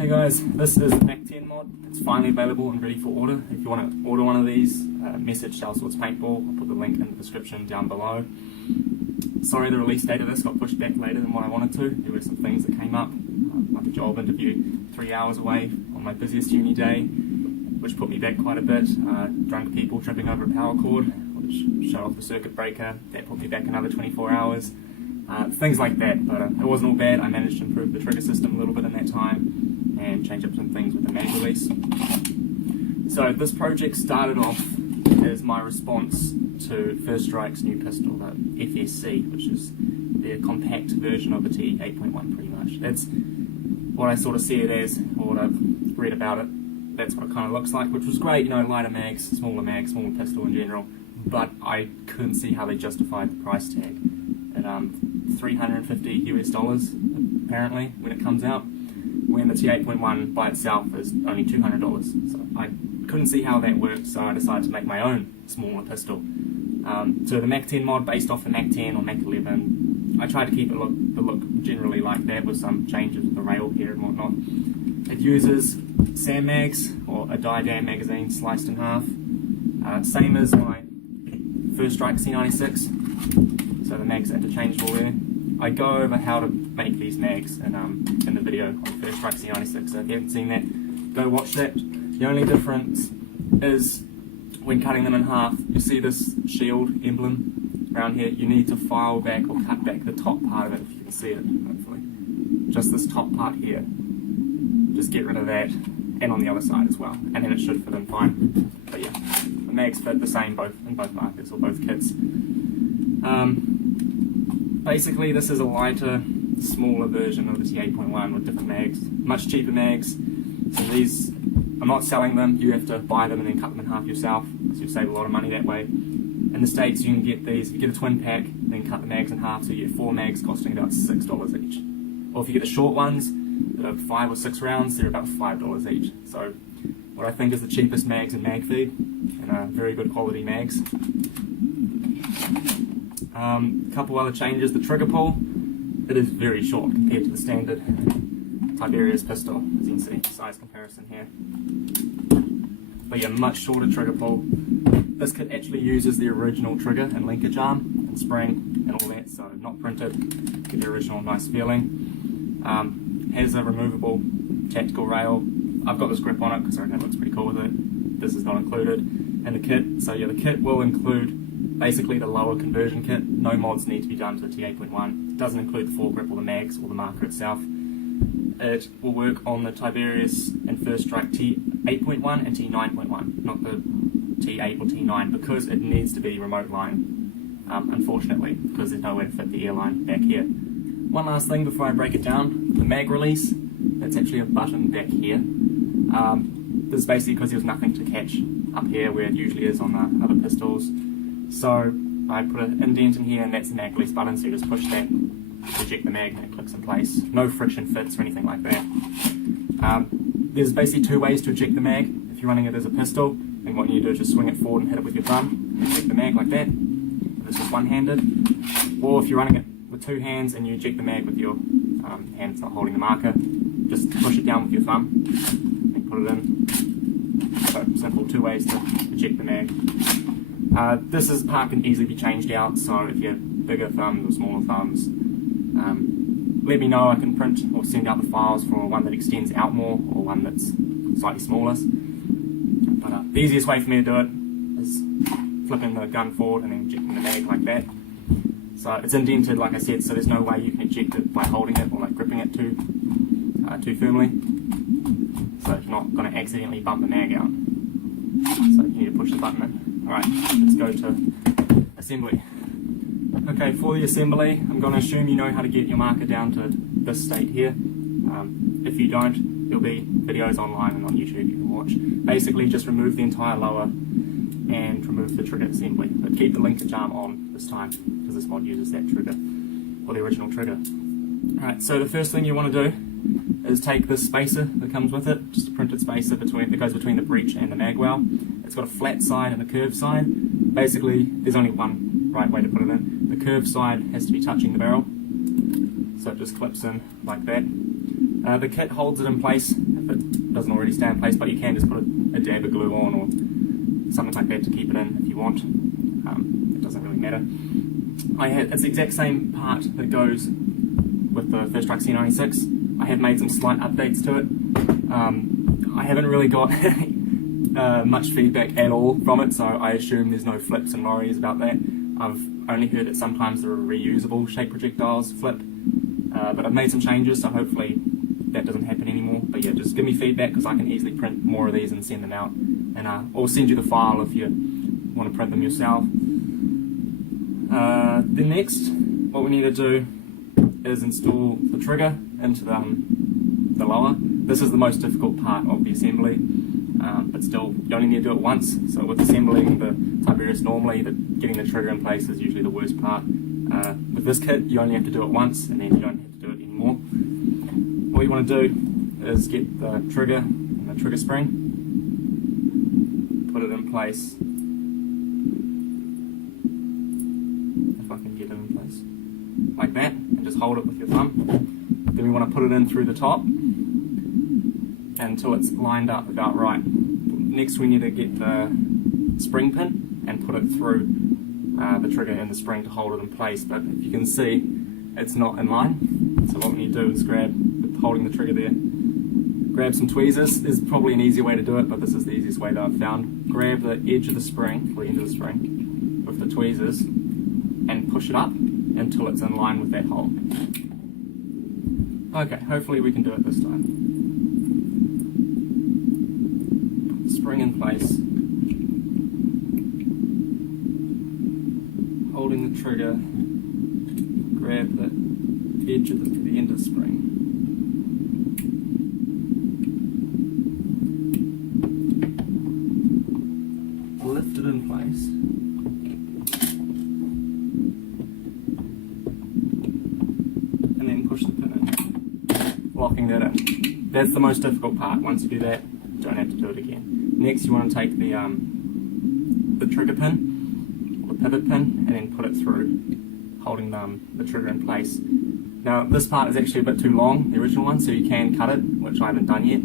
Hey guys, this is the MAC 10 mod. It's finally available and ready for order. If you want to order one of these, message Salesforce Paintball. I'll put the link in the description down below. Sorry the release date of this got pushed back later than what I wanted to. There were some things that came up, like a job interview 3 hours away on my busiest uni day, which put me back quite a bit. Drunk people tripping over a power cord, which shut off the circuit breaker. That put me back another 24 hours. Things like that, but it wasn't all bad. I managed to improve the trigger system a little bit in that time and change up some things with the MAC release. So this project started off as my response to First Strike's new pistol, the FSC, which is their compact version of the T8.1 pretty much. That's what I sort of see it as, or what I've read about it. That's what it kind of looks like, which was great, you know, lighter mags, smaller pistol in general, but I couldn't see how they justified the price tag at $350 US apparently when it comes out, when the T8.1 by itself is only $200. So I couldn't see how that worked, so I decided to make my own smaller pistol. So the MAC 10 mod based off the MAC 10 or MAC 11, I tried to keep the look generally like that with some changes with the rail here and whatnot. It uses SAM mags, or a die-dam magazine sliced in half, same as my First Strike C96, so the mags are interchangeable there. I go over how to make these mags in the video on First Strike C96, so if you haven't seen that, go watch that. The only difference is when cutting them in half, you see this shield emblem around here, you need to file back or cut back the top part of it, if you can see it, hopefully. Just this top part here. Just get rid of that, and on the other side as well, and then it should fit in fine. But yeah, the mags fit the same in both markets, or both kits. Basically, this is a lighter, smaller version of the T8.1 with different mags, much cheaper mags. So these, I'm not selling them, you have to buy them and then cut them in half yourself, so you save a lot of money that way. In the States you can get these, if you get a twin pack, then cut the mags in half, so you get 4 mags costing about $6 each. Or if you get the short ones, that are 5 or 6 rounds, they're about $5 each. So what I think is the cheapest mags in mag feed, and very good quality mags. A couple other changes, the trigger pull, it is very short compared to the standard Tiberius pistol, as you can see, size comparison here. But yeah, much shorter trigger pull. This kit actually uses the original trigger and linkage arm and spring and all that, so not printed, get the original nice feeling. Has a removable tactical rail. I've got this grip on it because I reckon it looks pretty cool with it. This is not included in the kit, so yeah, the kit will include basically the lower conversion kit. No mods need to be done to the T8.1. It doesn't include the foregrip or the mags or the marker itself. It will work on the Tiberius and First Strike T8.1 and T9.1, not the T8 or T9, because it needs to be remote line, unfortunately, because there's nowhere to fit the airline back here. One last thing before I break it down, the mag release, it's actually a button back here. This is basically because there's nothing to catch up here where it usually is on the other pistols. So I put an indent in here, and that's the mag release button, so you just push that, eject the mag, and it clicks in place. No friction fits or anything like that. There's basically 2 ways to eject the mag. If you're running it as a pistol, then what you do is just swing it forward and hit it with your thumb, and eject the mag like that. This is one-handed. Or if you're running it with 2 hands and you eject the mag with your hands not holding the marker, just push it down with your thumb and put it in. So simple 2 ways to eject the mag. This part can easily be changed out, so if you have bigger thumbs or smaller thumbs, let me know. I can print or send out the files for one that extends out more or one that's slightly smaller. But the easiest way for me to do it is flipping the gun forward and then ejecting the mag like that. So it's indented, like I said, so there's no way you can eject it by holding it or like gripping it too firmly. So it's not going to accidentally bump the mag out. So you need to push the button in. Alright, let's go to assembly. Okay, for the assembly, I'm going to assume you know how to get your marker down to this state here. If you don't, there'll be videos online and on YouTube you can watch. Basically, just remove the entire lower and remove the trigger assembly. But keep the linkage arm on this time, because this mod uses that trigger, or the original trigger. Alright, so the first thing you want to do is take this spacer that comes with it, just a printed spacer that goes between the breech and the mag well. It's got a flat side and a curved side. Basically, there's only one right way to put it in. The curved side has to be touching the barrel, so it just clips in like that. The kit holds it in place if it doesn't already stay in place, but you can just put a dab of glue on or something like that to keep it in if you want. It doesn't really matter. It's the exact same part that goes with the First Strike C96. I have made some slight updates to it. I haven't really got much feedback at all from it, so I assume there's no flips and lorries about that. I've only heard that sometimes there are reusable shape projectiles flip, but I've made some changes, so hopefully that doesn't happen anymore. But yeah, just give me feedback, because I can easily print more of these and send them out, and or send you the file if you want to print them yourself. Then next, what we need to do is install the trigger into the lower. This is the most difficult part of the assembly, but still, you only need to do it once. So with assembling the Tiberius normally, getting the trigger in place is usually the worst part. With this kit, you only have to do it once, and then you don't have to do it anymore. What you want to do is get the trigger and the trigger spring, put it in place. If I can get it in place like that, and just hold it with your thumb. Then we want to put it in through the top until it's lined up about right. Next, we need to get the spring pin and put it through the trigger and the spring to hold it in place, but if you can see, it's not in line. So what we need to do is grab, holding the trigger there, grab some tweezers. There's probably an easier way to do it, but this is the easiest way that I've found. Grab the edge of the spring, or the end of the spring, with the tweezers, and push it up until it's in line with that hole. Okay, hopefully we can do it this time. Put the spring in place, holding the trigger, grab the edge of the end of the spring. Lift it in place. And then push the pin in, locking that in. That's the most difficult part. Once you do that, you don't have to do it again. Next, you want to take the trigger pin, or the pivot pin, and then put it through, holding the trigger in place. Now, this part is actually a bit too long, the original one, so you can cut it, which I haven't done yet.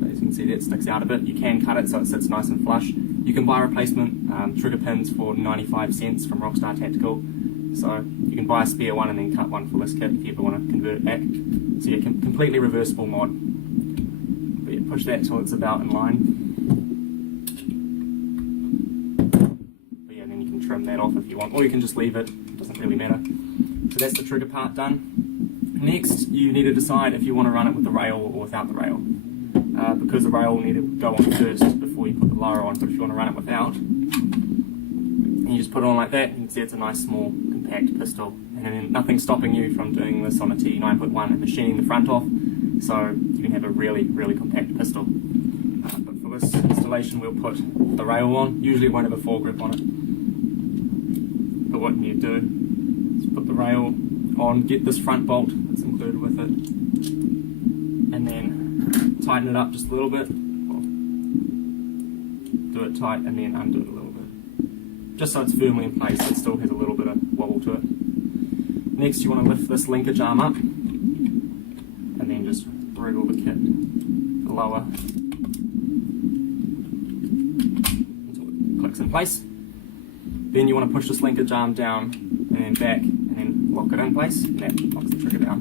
But as you can see, that sticks out a bit. You can cut it so it sits nice and flush. You can buy replacement trigger pins for 95 cents from Rockstar Tactical. So you can buy a spare one and then cut one for this kit if you ever want to convert it back. So yeah, completely reversible mod. But yeah, push that till it's about in line. But yeah, then you can trim that off if you want, or you can just leave it. It doesn't really matter. So that's the trigger part done. Next, you need to decide if you want to run it with the rail or without the rail. Because the rail will need to go on first before you put the lower on, but if you want to run it without, and you just put it on like that, you can see it's a nice small compact pistol, and then nothing's stopping you from doing this on a T9.1 and machining the front off, so you can have a really, really compact pistol. But for this installation, we'll put the rail on. Usually it won't have a foregrip on it, but what you need to do is put the rail on, get this front bolt that's included with it, and then tighten it up just a little bit. Well, do it tight and then undo it a little bit, just so it's firmly in place. It still has a little bit of wobble to it. Next, you want to lift this linkage arm up and then just wriggle the kit lower until it clicks in place. Then you want to push this linkage arm down and then back and then lock it in place, and that locks the trigger down.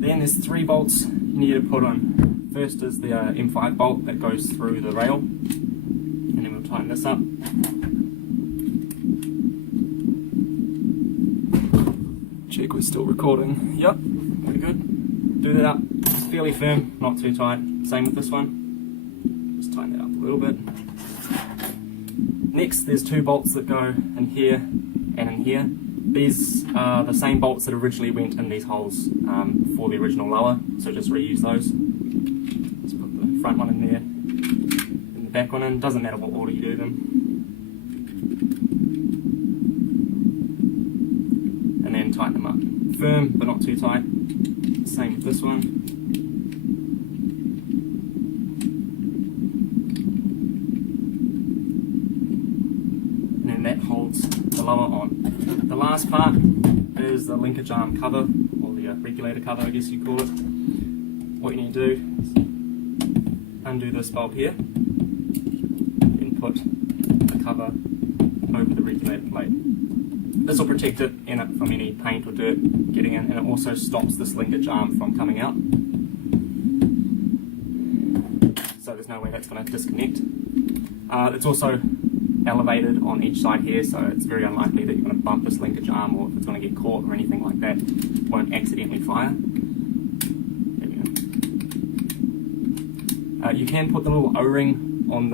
Then there's 3 bolts you need to put on. First is the M5 bolt that goes through the rail, and then we'll tighten this up. Check we're still recording. Yep, very good. Do that up. It's fairly firm, not too tight. Same with this one. Just tighten that up a little bit. Next, there's 2 bolts that go in here and in here. These are the same bolts that originally went in these holes for the original lower, so just reuse those. Just put the front one in there, and the back one in. Doesn't matter what order you do them. And then tighten them up. Firm, but not too tight. Same with this one. And then that holds the lower on. The last part is the linkage arm cover, or the regulator cover, I guess you call it. what you need to do is undo this bulb here, then put the cover over the regulator plate. This will protect it from any paint or dirt getting in, and it also stops this linkage arm from coming out. So there's no way that's going to disconnect. It's also elevated on each side here, so it's very unlikely that you're going to bump this linkage arm, or if it's going to get caught or anything like that, it won't accidentally fire. There we go. You can put the little O-ring on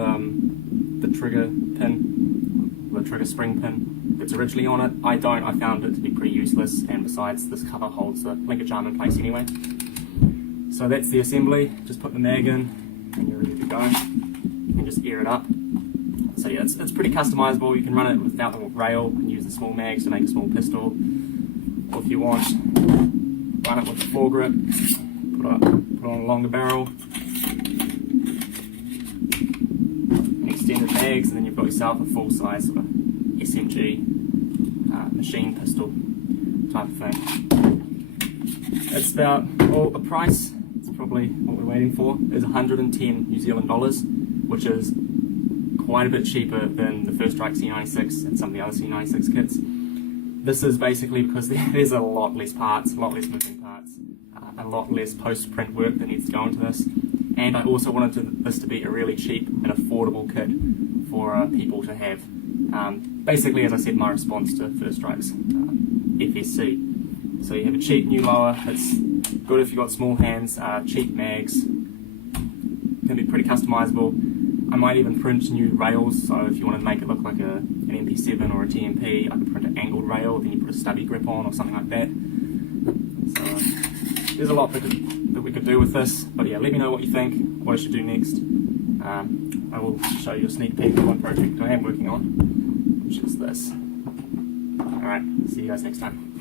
the trigger pin, the trigger spring pin that's originally on it. I don't. I found it to be pretty useless, and besides, this cover holds the linkage arm in place anyway. So that's the assembly. Just put the mag in and you're ready to go. You can just air it up. So yeah, it's pretty customizable. You can run it without the rail and use the small mags to make a small pistol, or if you want, run it with the foregrip, put on a longer barrel, and extended mags, and then you've got yourself a full size sort of SMG machine pistol type of thing. It's about, well, the price, it's probably what we're waiting for, is 110 New Zealand dollars, which is quite a bit cheaper than the First Strike C96 and some of the other C96 kits. This is basically because there's a lot less parts, a lot less moving parts, a lot less post-print work that needs to go into this, and I also wanted this to be a really cheap and affordable kit for people to have. Basically, as I said, my response to First Strike's FSC. So you have a cheap new lower. It's good if you've got small hands, cheap mags, can be pretty customizable. I might even print new rails, so if you want to make it look like an MP7 or a TMP, I could print an angled rail, then you put a stubby grip on or something like that. So there's a lot that we could do with this, but yeah, let me know what you think, what I should do next. I will show you a sneak peek of one project I am working on, which is this. Alright, see you guys next time.